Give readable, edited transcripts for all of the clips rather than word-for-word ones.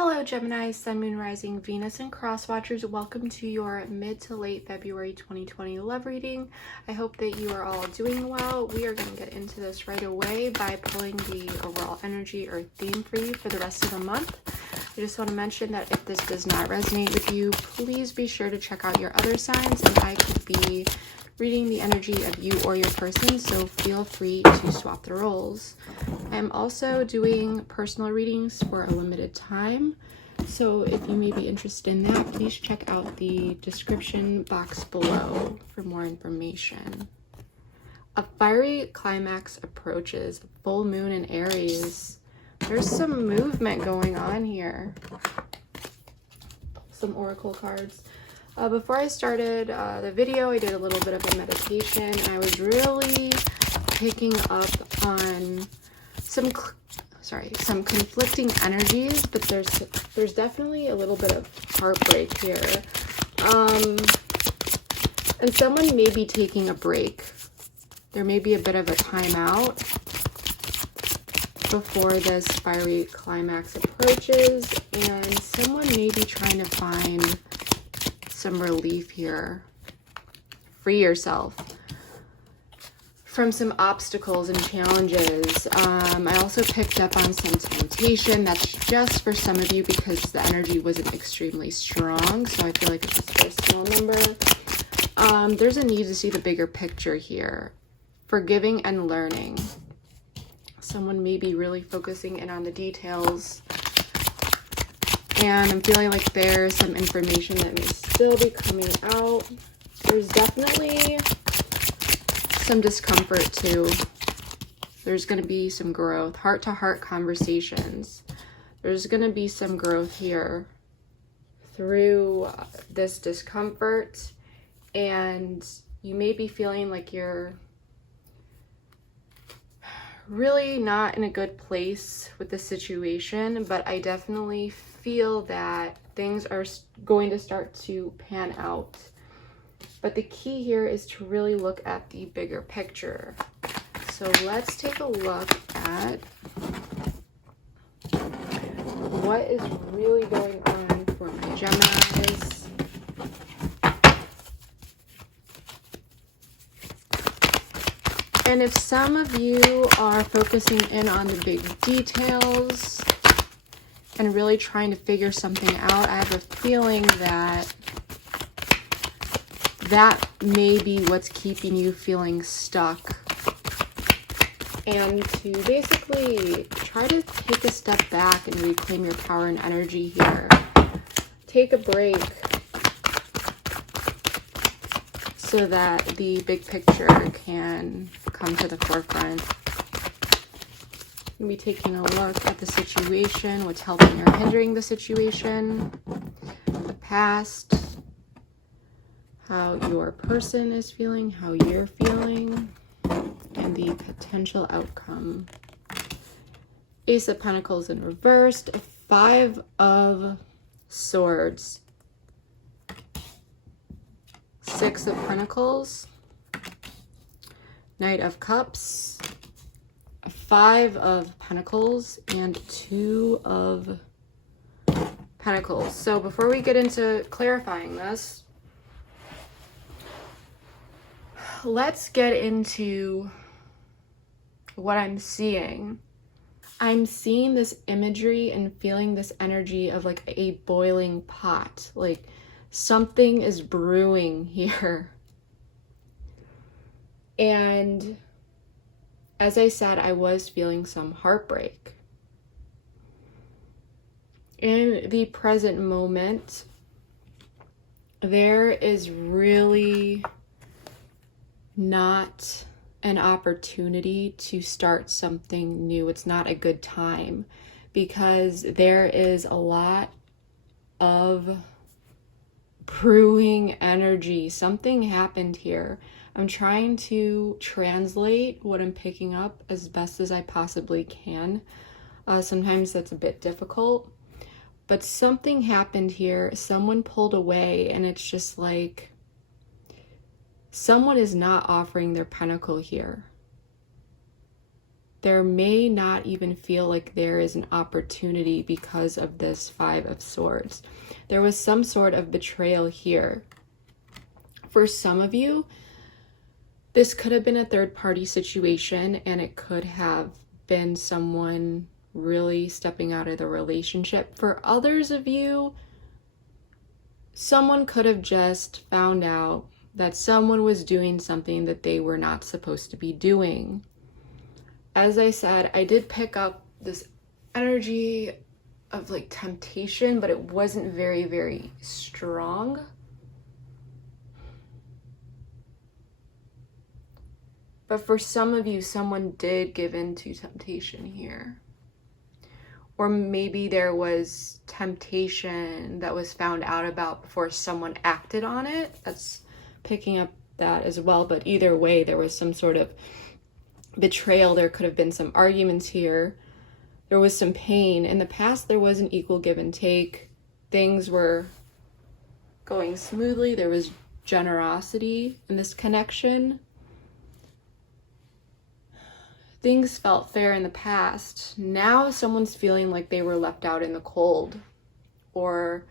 Hello Gemini, Sun, Moon, Rising, Venus, and Cross Watchers. Welcome to your mid to late February 2020 love reading. I hope that you are all doing well. We are going to get into this right away by pulling the overall energy or theme for you for the rest of the month. I just want to mention that if this does not resonate with you, please be sure to check out your other signs, and I could be reading the energy of you or your person, so feel free to swap the roles. I'm also doing personal readings for a limited time, so if you may be interested in that, please check out the description box below for more information. A fiery climax approaches. Full moon in Aries. There's some movement going on here. Some oracle cards. Before I started the video, I did a little bit of a meditation, and I was really picking up on some conflicting energies, but there's definitely a little bit of heartbreak here. And someone may be taking a break. There may be a bit of a timeout before this fiery climax approaches, and someone may be trying to find some relief here. Free yourself from some obstacles and challenges. I also picked up on some temptation. That's just for some of you because the energy wasn't extremely strong, so I feel like it's just a small number. There's a need to see the bigger picture here. Forgiving and learning. Someone may be really focusing in on the details, and I'm feeling like there's some information that may still be coming out. There's definitely some discomfort too. There's going to be some growth, heart-to-heart conversations. There's going to be some growth here through this discomfort, and you may be feeling like you're really not in a good place with the situation, but I definitely feel that things are going to start to pan out. But the key here is to really look at the bigger picture. So let's take a look at what is really going on for my Geminis. And if some of you are focusing in on the big details and really trying to figure something out, I have a feeling that that may be what's keeping you feeling stuck. And to basically try to take a step back and reclaim your power and energy here. Take a break so that the big picture can come to the forefront. We'll be taking a look at the situation, what's helping or hindering the situation, the past, how your person is feeling, how you're feeling, and the potential outcome. Ace of Pentacles in reversed, Five of Swords, Six of Pentacles, Knight of Cups, Five of Pentacles, and Two of Pentacles. So before we get into clarifying this, let's get into what I'm seeing. I'm seeing this imagery and feeling this energy of like a boiling pot. Like something is brewing here. And as I said, I was feeling some heartbreak. In the present moment, there is really not an opportunity to start something new. It's not a good time because there is a lot of brewing energy. Something happened here. I'm trying to translate what I'm picking up as best as I possibly can. Sometimes that's a bit difficult, but something happened here. Someone pulled away, and it's just like someone is not offering their pentacle here. there may not even feel like there is an opportunity because of this Five of Swords. There was some sort of betrayal here. For some of you, this could have been a third-party situation, and it could have been someone really stepping out of the relationship. For others of you, someone could have just found out that someone was doing something that they were not supposed to be doing. As I said, I did pick up this energy of like temptation, but it wasn't very, very strong. But for some of you, someone did give in to temptation here. Or maybe there was temptation that was found out about before someone acted on it. That's picking up that as well. But either way, there was some sort of betrayal. There could have been some arguments here. There was some pain. In the past, there was an equal give and take. Things were going smoothly. There was generosity in this connection. Things felt fair in the past. Now someone's feeling like they were left out in the cold. Or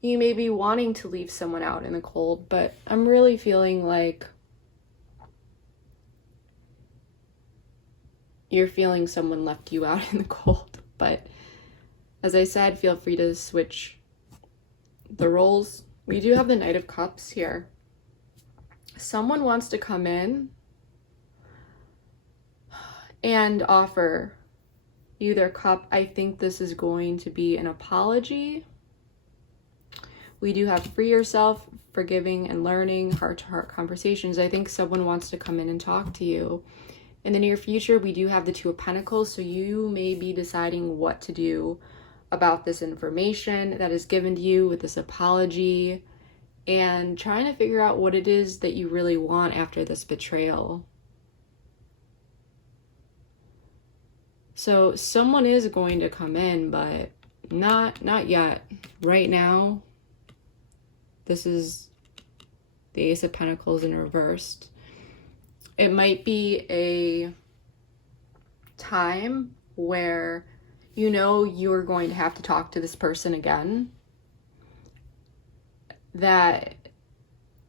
you may be wanting to leave someone out in the cold, but I'm really feeling like you're feeling someone left you out in the cold. But as I said, feel free to switch the roles. We do have the Knight of Cups here. Someone wants to come in and offer you their cup. I think this is going to be an apology. We do have free yourself, forgiving and learning, heart-to-heart conversations. I think someone wants to come in and talk to you. In the near future, we do have the Two of Pentacles, so you may be deciding what to do about this information that is given to you with this apology and trying to figure out what it is that you really want after this betrayal. So someone is going to come in, but not yet. Right now, this is the Ace of Pentacles in reversed. It might be a time where you know you're going to have to talk to this person again. That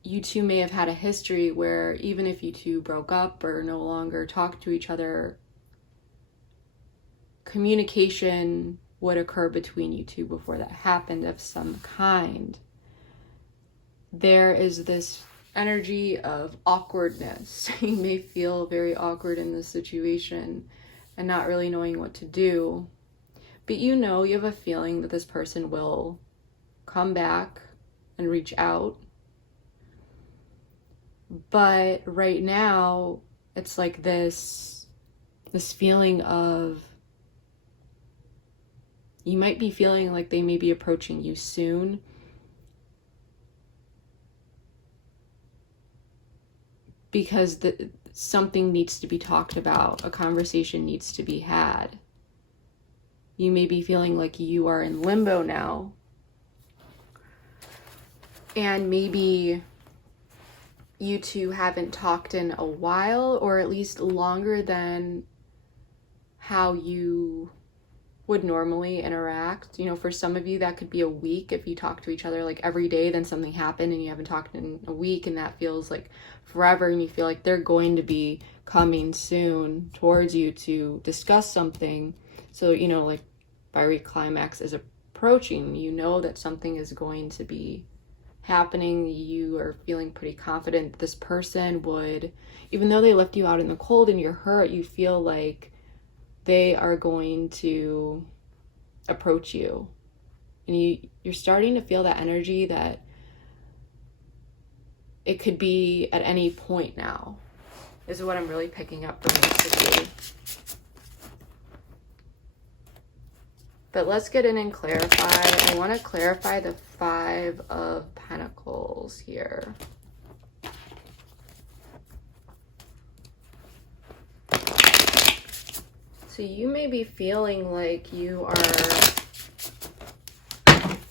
you two may have had a history where even if you two broke up or no longer talked to each other, communication would occur between you two before that happened of some kind. There is this energy of awkwardness. You may feel very awkward in this situation and not really knowing what to do. But you know, you have a feeling that this person will come back and reach out. But right now, it's like this feeling of, you might be feeling like they may be approaching you soon. Because something needs to be talked about. A conversation needs to be had. You may be feeling like you are in limbo now. And maybe you two haven't talked in a while, or at least longer than how you would normally interact. You know, for some of you, that could be a week. If you talk to each other like every day, then something happened and you haven't talked in a week, and that feels like forever, and you feel like they're going to be coming soon towards you to discuss something. So, you know, like fiery climax is approaching. You know that something is going to be happening. You are feeling pretty confident that this person would, even though they left you out in the cold and you're hurt, you feel like they are going to approach you. And you're starting to feel that energy that it could be at any point now, is what I'm really picking up from this today. But let's get in and clarify. I want to clarify the Five of Pentacles here. So you may be feeling like you are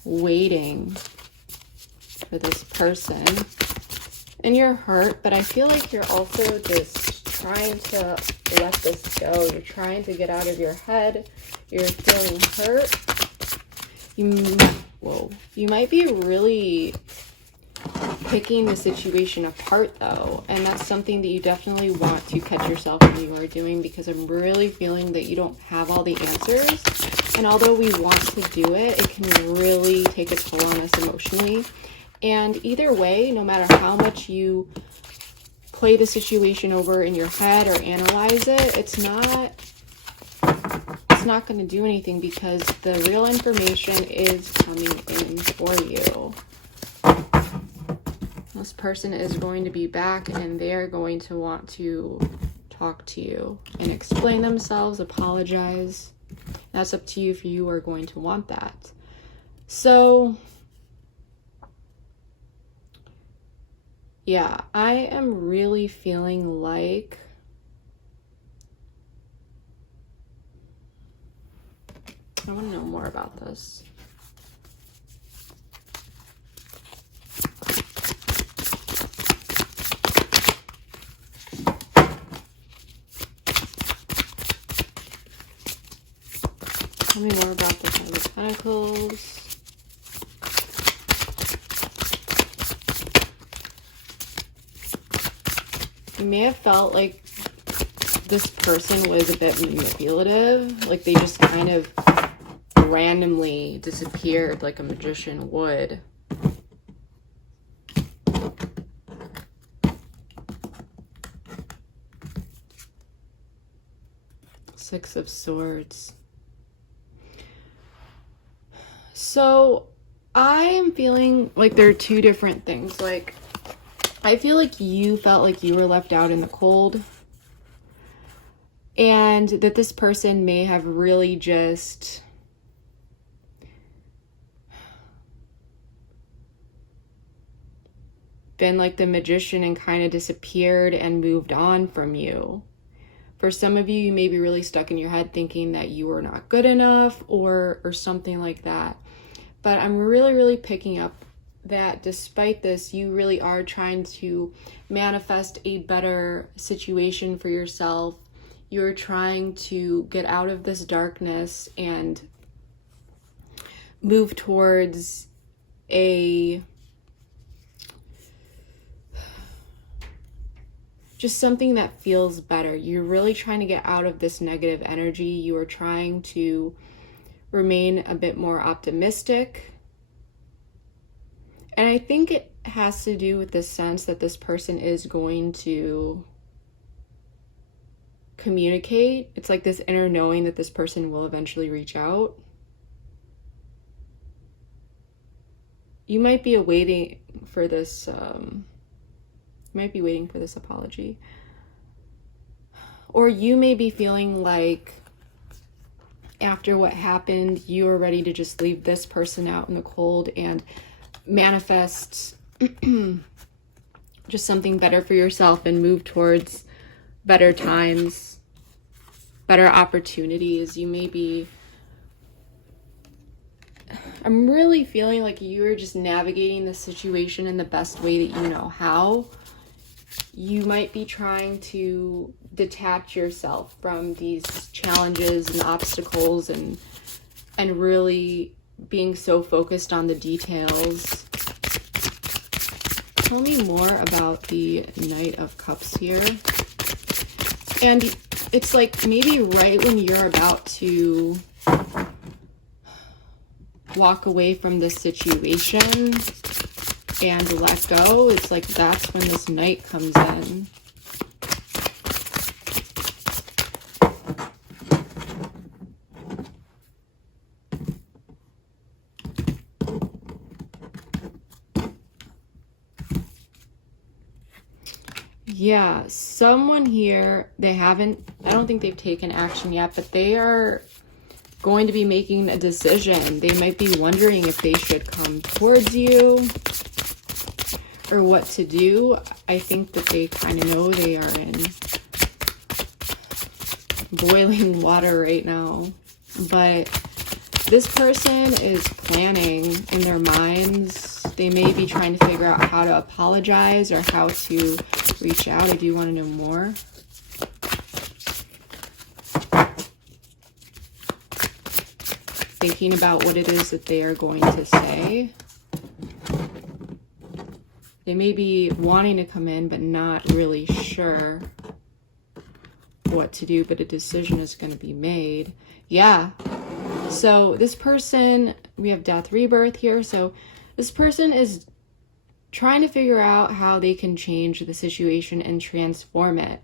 waiting for this person and you're hurt, but I feel like you're also just trying to let this go. You're trying to get out of your head. You're feeling hurt. You might be really picking the situation apart though, and that's something that you definitely want to catch yourself when you are doing, because I'm really feeling that you don't have all the answers, and although we want to do it, it can really take a toll on us emotionally. And either way, no matter how much you play the situation over in your head or analyze it, it's not going to do anything, because the real information is coming in for you. This person is going to be back, and they're going to want to talk to you and explain themselves, apologize. That's up to you if you are going to want that. So yeah, I am really feeling like I want to know more about this. Tell me more about the Five of Pentacles. You may have felt like this person was a bit manipulative, like they just kind of randomly disappeared like a magician would. Six of Swords. So I am feeling like there are two different things. Like, I feel like you felt like you were left out in the cold, and that this person may have really just been like the magician and kind of disappeared and moved on from you. For some of you, you may be really stuck in your head thinking that you were not good enough or something like that. But I'm really picking up that despite this, you really are trying to manifest a better situation for yourself. You're trying to get out of this darkness and move towards just something that feels better. You're really trying to get out of this negative energy. You are trying to remain a bit more optimistic. And I think it has to do with the sense that this person is going to communicate. It's like this inner knowing that this person will eventually reach out. You might be waiting for this apology. Or you may be feeling like after what happened, you are ready to just leave this person out in the cold and manifest just something better for yourself and move towards better times, better opportunities. You may be, I'm really feeling like you're just navigating the situation in the best way that you know how. You might be trying to detach yourself from these challenges and obstacles and really being so focused on the details. Tell me more about the Knight of Cups here. And it's like maybe right when you're about to walk away from this situation and let go, it's like that's when this Knight comes in. Yeah, someone here, I don't think they've taken action yet, but they are going to be making a decision. They might be wondering if they should come towards you or what to do. I think that they kind of know they are in boiling water right now. But this person is planning in their minds. They may be trying to figure out how to apologize or how to reach out. I do want to know more. thinking about what it is that they are going to say. They may be wanting to come in, but not really sure what to do, but a decision is going to be made. Yeah. So this person, we have death, rebirth here. So this person is trying to figure out how they can change the situation and transform it.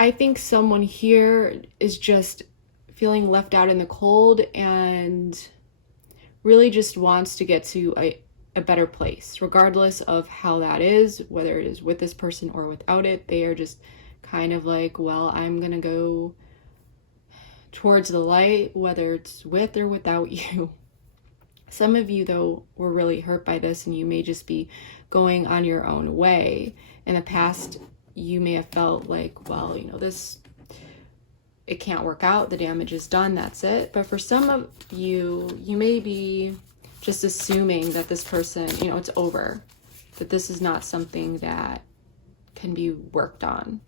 I think someone here is just feeling left out in the cold and really just wants to get to a better place, regardless of how that is, whether it is with this person or without it. They are just kind of like, well, I'm gonna go towards the light, whether it's with or without you. Some of you, though, were really hurt by this, and you may just be going on your own way. In the past, you may have felt like, well, you know, it can't work out, the damage is done, that's it. But for some of you, you may be just assuming that this person, you know, it's over, that this is not something that can be worked on,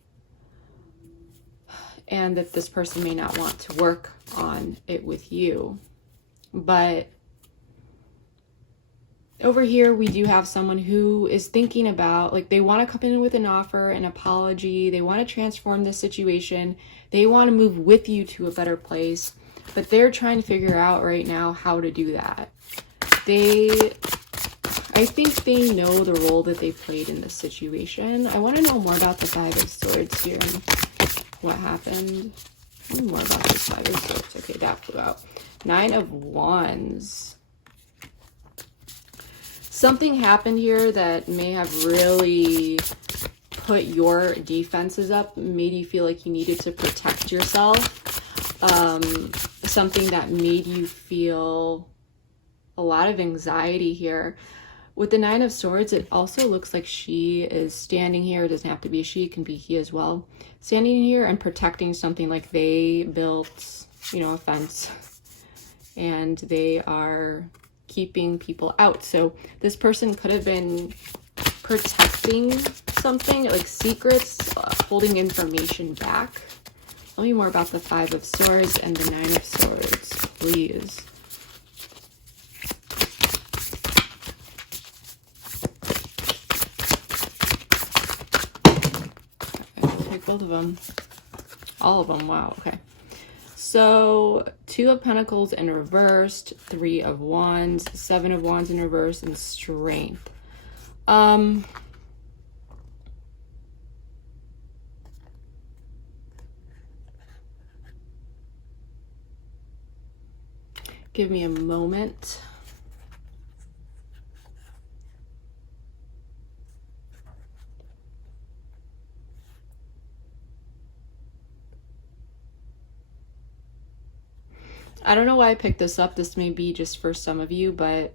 and that this person may not want to work on it with you. But over here, we do have someone who is thinking about, like, they want to come in with an offer, an apology. They want to transform the situation. They want to move with you to a better place, but they're trying to figure out right now how to do that. I think they know the role that they played in this situation. I want to know more about the Five of Swords here and what happened. More about this Five of Swords. Okay, that flew out. Nine of Wands. Something happened here that may have really put your defenses up, made you feel like you needed to protect yourself. Something that made you feel a lot of anxiety here. With the Nine of Swords, it also looks like she is standing here. It doesn't have to be a she, it can be he as well. Standing here and protecting something, like they built, you know, a fence, and they are keeping people out. So this person could have been protecting something, like secrets, holding information back. Tell me more about the Five of Swords and the Nine of Swords, please. Both of them, all of them. Wow. Okay, so Two of Pentacles in reversed, Three of Wands, Seven of Wands in reverse, and Strength. Give me a moment. I don't know why I picked this up. This may be just for some of you, but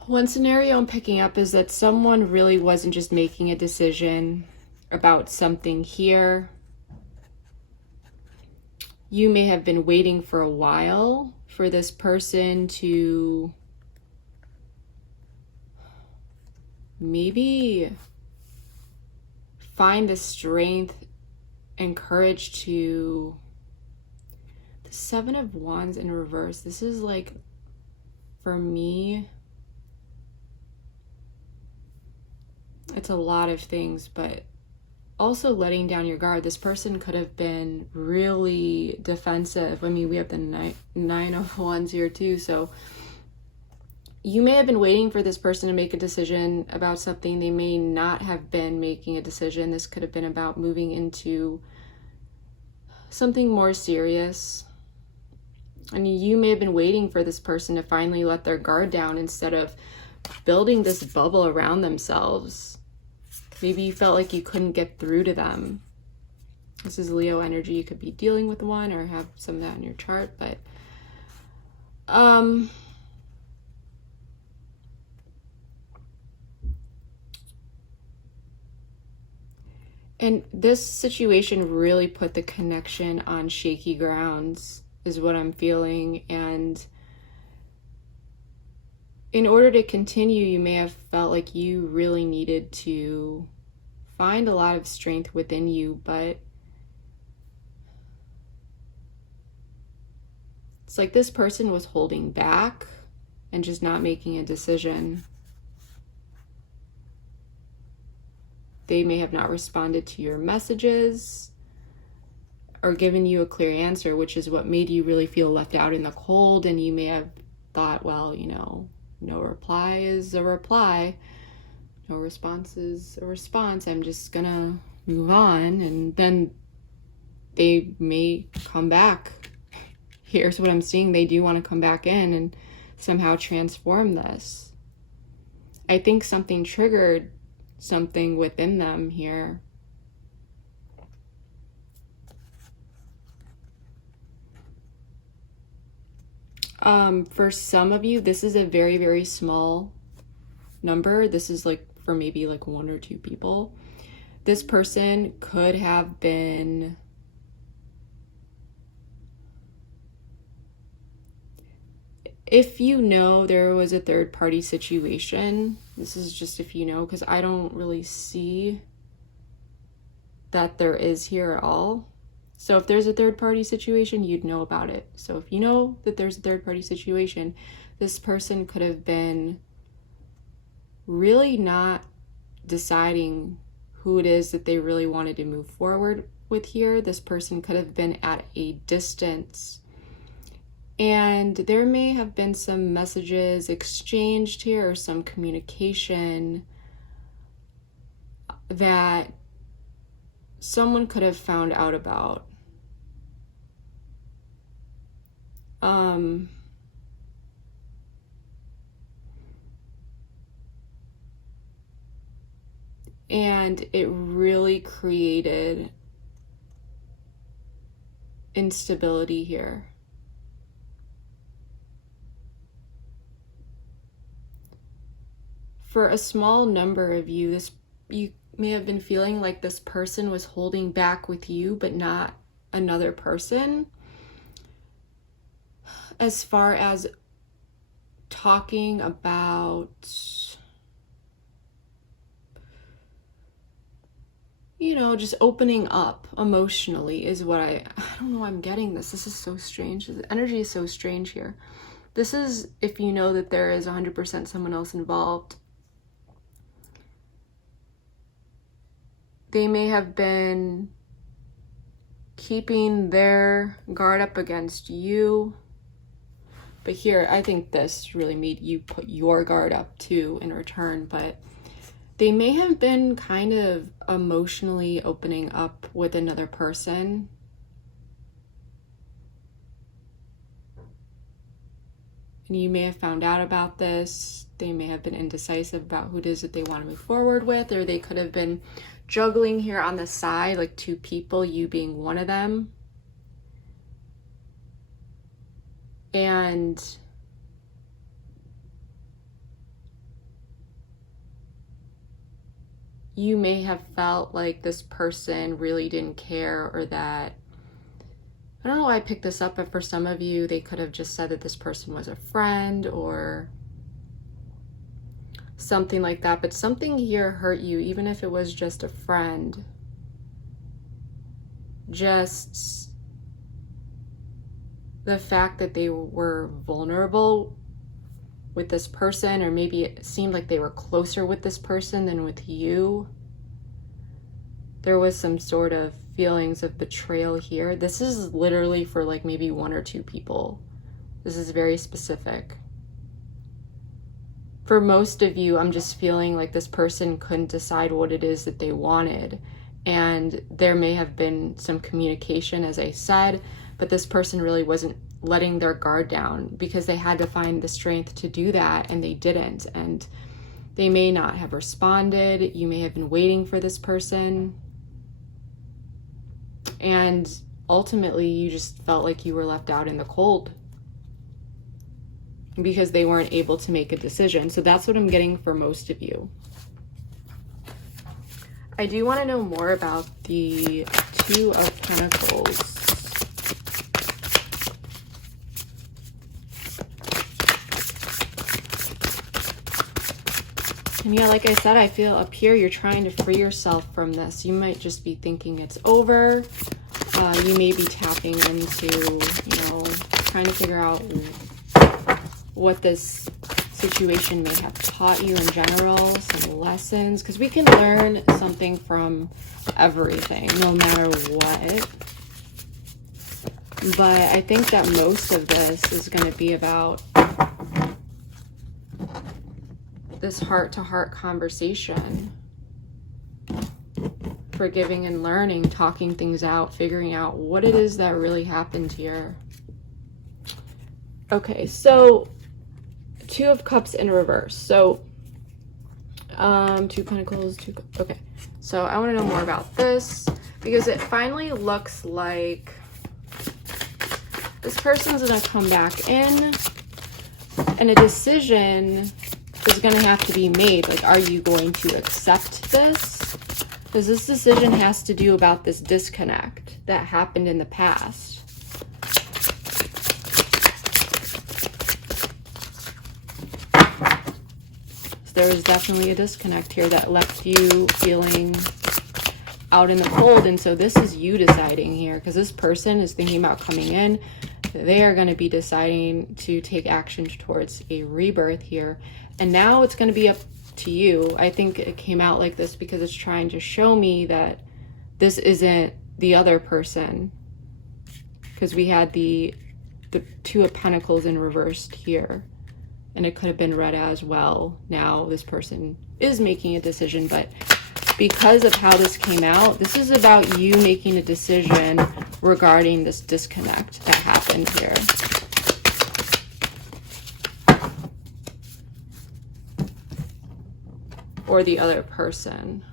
one scenario I'm picking up is that someone really wasn't just making a decision about something here. You may have been waiting for a while for this person to maybe find the strength and courage to... The Seven of Wands in reverse. This is like, for me, it's a lot of things, but also letting down your guard. This person could have been really defensive. I mean, we have the Nine of Wands here too, so you may have been waiting for this person to make a decision about something. They may not have been making a decision. This could have been about moving into something more serious. And you may have been waiting for this person to finally let their guard down instead of building this bubble around themselves. Maybe you felt like you couldn't get through to them. This is Leo energy. You could be dealing with one or have some of that in your chart, but and this situation really put the connection on shaky grounds, is what I'm feeling. And in order to continue, you may have felt like you really needed to find a lot of strength within you, but it's like this person was holding back and just not making a decision. They may have not responded to your messages or given you a clear answer, which is what made you really feel left out in the cold. And you may have thought, well, you know, no reply is a reply. No response is a response. I'm just gonna move on. And then they may come back. Here's what I'm seeing. They do want to come back in and somehow transform this. I think something triggered something within them here. For some of you, this is a very, very small number. This is like for maybe like 1 or 2 people. This person could have been if you know there was a third party situation. This is just if you know, because I don't really see that there is here at all. So if there's a third party situation, you'd know about it. So if you know that there's a third party situation, this person could have been really not deciding who it is that they really wanted to move forward with here. This person could have been at a distance. And there may have been some messages exchanged here or some communication that someone could have found out about. And it really created instability here. For a small number of you, you may have been feeling like this person was holding back with you, but not another person. As far as talking about, you know, just opening up emotionally is what I don't know why I'm getting this. This is so strange. The energy is so strange here. This is if you know that there is 100% someone else involved. They may have been keeping their guard up against you. But here, I think this really made you put your guard up too in return. But they may have been kind of emotionally opening up with another person. And you may have found out about this. They may have been indecisive about who it is that they want to move forward with, or they could have been juggling here on the side, like 2 people, you being one of them. And you may have felt like this person really didn't care, or that, I don't know why I picked this up, but for some of you, they could have just said that this person was a friend or something like that. But something here hurt you, even if it was just a friend. Just the fact that they were vulnerable with this person, or maybe it seemed like they were closer with this person than with you. There was some sort of feelings of betrayal here. This is literally for like maybe 1 or 2 people. This is very specific. For most of you, I'm just feeling like this person couldn't decide what it is that they wanted. And there may have been some communication, as I said, but this person really wasn't letting their guard down because they had to find the strength to do that, and they didn't. And they may not have responded. You may have been waiting for this person. And ultimately, you just felt like you were left out in the cold because they weren't able to make a decision. So that's what I'm getting for most of you. I do want to know more about the 2 of Pentacles. And yeah, like I said, I feel up here you're trying to free yourself from this. You might just be thinking it's over. You may be tapping into, you know, trying to figure out what this situation may have taught you in general, some lessons, because we can learn something from everything, no matter what. But I think that most of this is going to be about this heart-to-heart conversation, forgiving and learning, talking things out, figuring out what it is that really happened here. Okay, so Two of Cups in reverse. So, Two Pentacles, okay. So I want to know more about this because it finally looks like this person's going to come back in and a decision is going to have to be made. Like, are you going to accept this? Because this decision has to do about this disconnect that happened in the past. There was definitely a disconnect here that left you feeling out in the cold. And so this is you deciding here, because this person is thinking about coming in. They are going to be deciding to take action towards a rebirth here. And now it's going to be up to you. I think it came out like this because it's trying to show me that this isn't the other person. Because we had the Two of Pentacles in reversed here. And it could have been read as, well, now this person is making a decision. But because of how this came out, this is about you making a decision regarding this disconnect that happened here. Or the other person.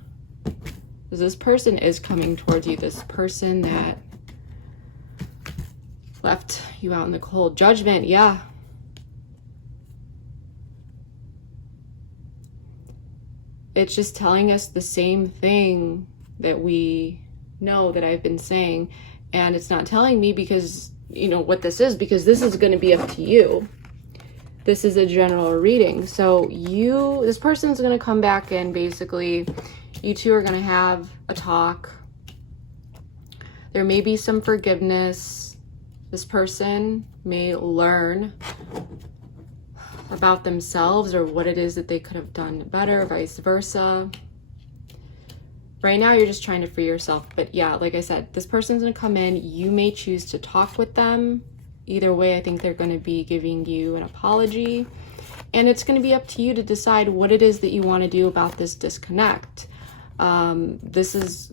Because this person is coming towards you. This person that left you out in the cold. Judgment, yeah. It's just telling us the same thing that we know that I've been saying. And it's not telling me because, you know, what this is, because this is going to be up to you. This is a general reading. So this person's going to come back in, basically. You two are going to have a talk. There may be some forgiveness. This person may learn about themselves or what it is that they could have done better, vice versa. Right now, you're just trying to free yourself. But yeah, like I said, this person's going to come in. You may choose to talk with them. Either way, I think they're going to be giving you an apology. And it's going to be up to you to decide what it is that you want to do about this disconnect. This is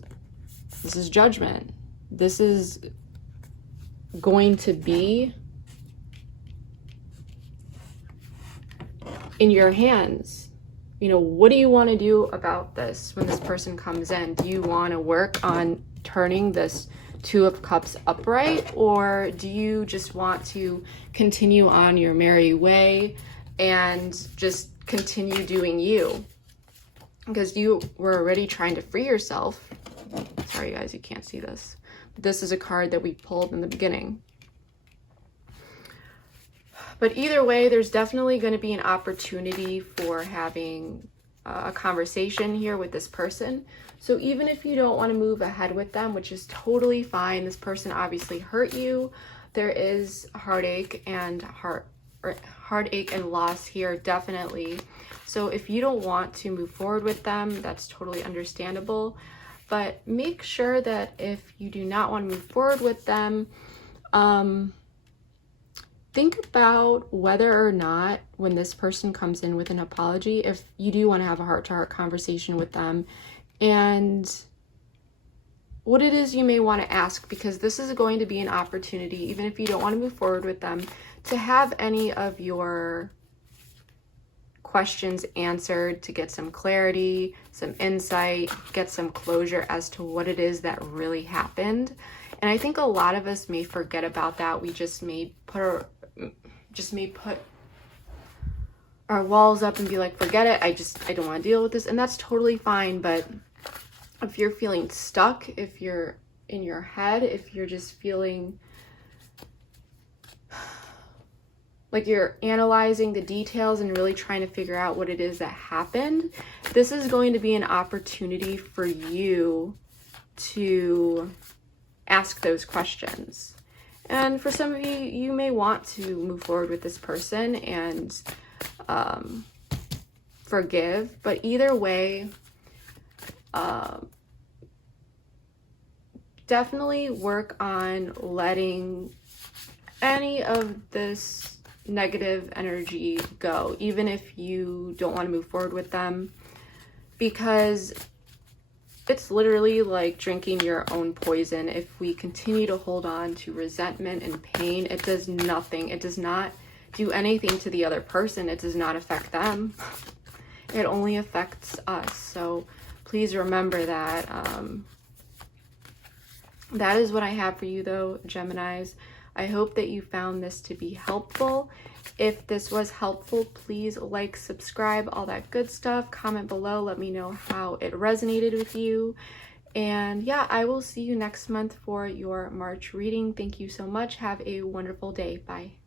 judgment. This is going to be in your hands. You know, what do you want to do about this when this person comes in? Do you want to work on turning this Two of Cups upright, or do you just want to continue on your merry way and just continue doing you? Because you were already trying to free yourself. Sorry guys, you can't see this. But this is a card that we pulled in the beginning. But either way, there's definitely going to be an opportunity for having a conversation here with this person. So even if you don't want to move ahead with them, which is totally fine, this person obviously hurt you. There is heartache and heartache and loss here, definitely. So if you don't want to move forward with them, that's totally understandable. But make sure that if you do not want to move forward with them, think about whether or not when this person comes in with an apology, if you do want to have a heart-to-heart conversation with them, and what it is you may want to ask, because this is going to be an opportunity, even if you don't want to move forward with them, to have any of your questions answered, to get some clarity, some insight, get some closure as to what it is that really happened. And I think a lot of us may forget about that. We just may put our walls up and be like, forget it, I don't want to deal with this. And that's totally fine. But if you're feeling stuck, if you're in your head, if you're just feeling like you're analyzing the details and really trying to figure out what it is that happened, this is going to be an opportunity for you to ask those questions. And for some of you, you may want to move forward with this person and forgive, but either way, definitely work on letting any of this negative energy go, even if you don't want to move forward with them, because it's literally like drinking your own poison. If we continue to hold on to resentment and pain, it does nothing. It does not do anything to the other person. It does not affect them. It only affects us. So please remember that. That is what I have for you though, Geminis. I hope that you found this to be helpful. If this was helpful, please like, subscribe, all that good stuff. Comment below, let me know how it resonated with you. And yeah, I will see you next month for your March reading. Thank you so much. Have a wonderful day. Bye.